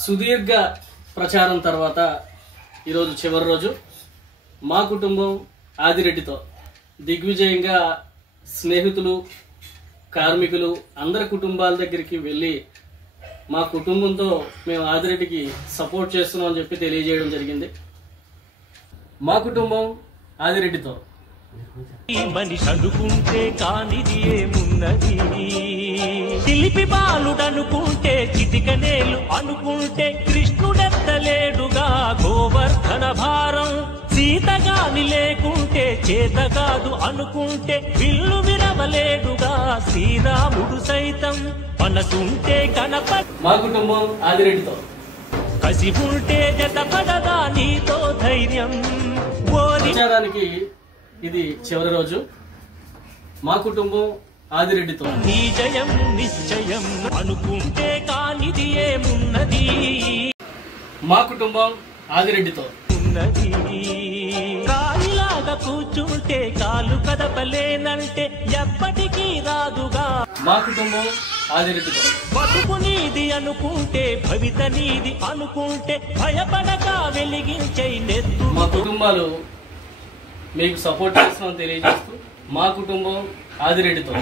సుదీర్ఘ ప్రచారం తర్వాత ఈరోజు చివరి రోజు మా కుటుంబం ఆదిరెడ్డితో దిగ్విజయంగా స్నేహితులు కార్మికులు అందరి కుటుంబాల దగ్గరికి వెళ్ళి మా కుటుంబంతో మేము ఆదిరెడ్డికి సపోర్ట్ చేస్తున్నాం అని చెప్పి తెలియజేయడం జరిగింది. మా కుటుంబం ఆదిరెడ్డితో మనిషి అనుకుంటే కానిది ఏమున్నది, చిలిపి బాలుడనుకుంటే చిటికనేలు అనుకుంటే కృష్ణుడెత్తలేడుగా గోవర్ధన భారం, సీతగాని లేకుంటే చేత కాదు అనుకుంటే విల్లు విరవలేడుగా శ్రీరాముడు సైతం, మనసుంటే గణపతి మా కుటుంబం ఆదిరెడ్డితో కసి ఉంటే జతపడదా నీతో ధైర్యం. ప్రచారానికి ఇది చివరి రోజు. మా కుటుంబం ఆదిరెడ్డితో నీ జయం నిశ్చయం అనుకుంటే కానిది ఏమున్నది, మా కుటుంబం ఆదిరెడ్డితో ఉన్నది. కాలిలాగా కూర్చుంటే కాలు కదపలేనంటే ఎప్పటికీ రాదుగా. మా కుటుంబం ఆదిరెడ్డితో బతుకు నీది అనుకుంటే భవిత నీది అనుకుంటే భయపడక వెలిగించే నెత్తు. మా కుటుంబాలు మీకు సపోర్ట్ చేస్తున్నామని తెలియజేస్తూ మా కుటుంబం ఆదిరెడ్డితో